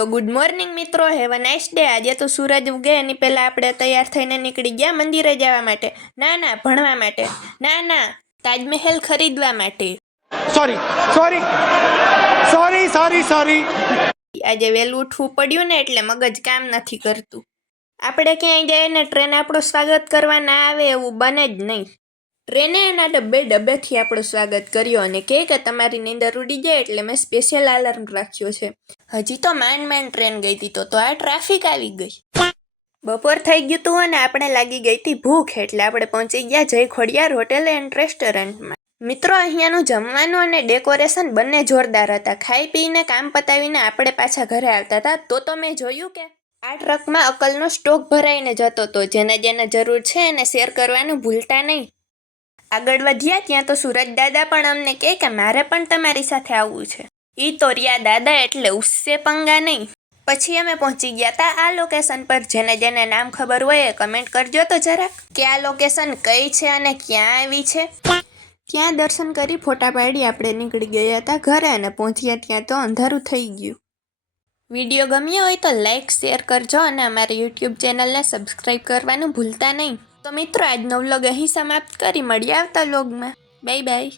તો good morning મિત્રો, have a nice day. આજે તો સૂરજ ઉગે એની પહેલાં આપણે તૈયાર થઈને નીકળી ગયા મંદિરે જવા માટે। ના ભણવા માટે, ના તાજમહેલ ખરીદવા માટે। સોરી। આજે વહેલું ઉઠવું પડ્યું ને એટલે મગજ કામ નથી કરતું। આપણે ક્યાંય જઈએ ને ટ્રેન આપણું સ્વાગત કરવા ના આવે એવું બને જ નહીં। ટ્રેને એના ડબ્બેથી આપણું સ્વાગત કર્યું અને કહે કે તમારી નીંદર ઉડી જાય એટલે મેં સ્પેશિયલ અલાર્મ રાખ્યો છે। હજી તો માંડ ટ્રેન ગઈ હતી તો આ ટ્રાફિક આવી ગઈ। બપોર થઈ ગયું હતું અને આપણે લાગી ગઈ હતી ભૂખ, એટલે આપણે પહોંચી ગયા જય ખોડિયાર હોટેલ એન્ડ રેસ્ટોરન્ટમાં। મિત્રો, અહીંયાનું જમવાનું અને ડેકોરેશન બંને જોરદાર હતા। ખાઈ પીને કામ પતાવીને આપણે પાછા ઘરે આવતા હતા તો મેં જોયું કે આ ટ્રકમાં અકલનો સ્ટોક ભરાઈને જતો હતો। જેને જરૂર છે એને શેર કરવાનું ભૂલતા નહીં। આગળ વધ્યા ત્યાં તો સુરજ દાદા પણ અમને કહે કે મારે પણ તમારી સાથે આવવું છે। ઈ તો રિયા દાદા એટલે ઉસસે પંગા નહીં। પછી અમે પહોંચી ગયા હતા આ લોકેશન પર। જેને નામ ખબર હોય એ કમેન્ટ કરજો તો જરાક કે આ લોકેશન કઈ છે અને ક્યાં આવી છે। ત્યાં દર્શન કરી ફોટા પાડી આપણે નીકળી ગયા હતા ઘરે અને પહોંચ્યા ત્યાં તો અંધારું થઈ ગયું। વિડીયો ગમ્યો હોય તો લાઈક શેર કરજો અને અમારી યુટ્યુબ ચેનલને સબસ્ક્રાઈબ કરવાનું ભૂલતા નહીં। તો મિત્રો, આજનો વ્લોગ અહીં સમાપ્ત કરી, મળીએ આવતા વ્લોગમાં। Bye bye.